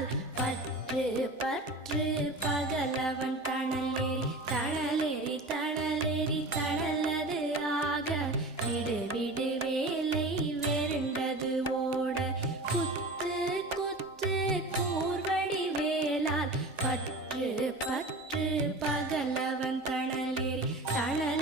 பால் பற்று பற்று பகலவன் தணலேறி தணலேறி தணலேறி தணலது ஆக விடு விடு வேலை வெருண்டது ஓட. குத்து குத்து கூர்வடி வேளால் பற்று பற்று பகலவன் தணலேறி தணல்